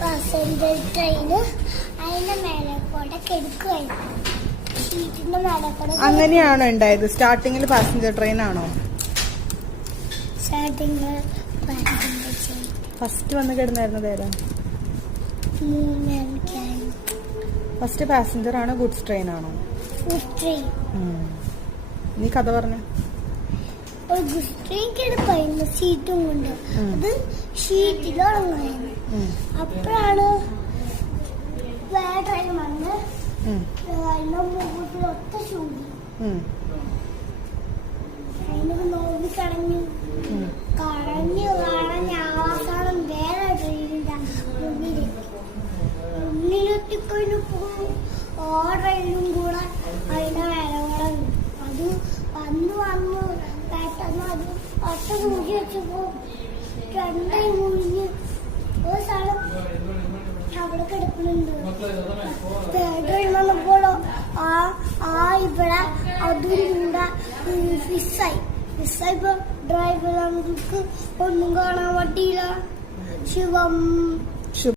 Passenger train അതിന്റെ മേലെ കൂടെ കെടുക്കുമായിരുന്നു. ഷീറ്റിന്റെ മേലെ കൂടെ. അങ്ങനെയാണോ ഉണ്ടായത്? സ്റ്റാർട്ടിങ്ങിൽ പാസഞ്ചർ ട്രെയിൻ ആണോ? സ്റ്റാർട്ടിങ്ങിൽ പാസഞ്ചർ ട്രെയിൻ. ഫസ്റ്റ് വന്ന് കിടന്നായിരുന്നത് ഏതാ? ഫസ്റ്റ് പാസഞ്ചർ ആണോ ഗുഡ്സ് ട്രെയിൻ ആണോ? Goods train. നീ കഥ പറഞ്ഞ ഒരു ഗുഡ്സ് ട്രെയിൻ കിടപ്പായിരുന്നു സീറ്റും കൊണ്ട്. അത് ഷീറ്റിലുറങ്ങായിരുന്നു. അപ്പോഴാണ് വേറെ ട്രെയിൻ വന്ന് മുഖത്തിൽ ഒത്ത ചൂടി. അതിനൊക്കെ നോക്കി കടഞ്ഞു അവസാനം വേറെ ട്രെയിനിന്റെ മുന്നിലെത്തിക്കഴിഞ്ഞു പോകും. ആ ട്രെയിനും കൂടെ അതിന്റെ വേറെ കൂടെ അത് വന്ന് പെട്ടെന്ന് അത് ഒറ്റ സൂചി വെച്ചപ്പോ രണ്ടായി മുഴിഞ്ഞ് ഒരു സ്ഥലം അവിടെ കിടക്കുന്നുണ്ട്. ട്രെയിൻ വന്നപ്പോഴോ ഇവിടെ അതും കൂടെ ഫിസ്സായിപ്പോ ഡ്രൈവർ നമുക്ക് ഒന്നും കാണാൻ പറ്റിയില്ല. ശിവം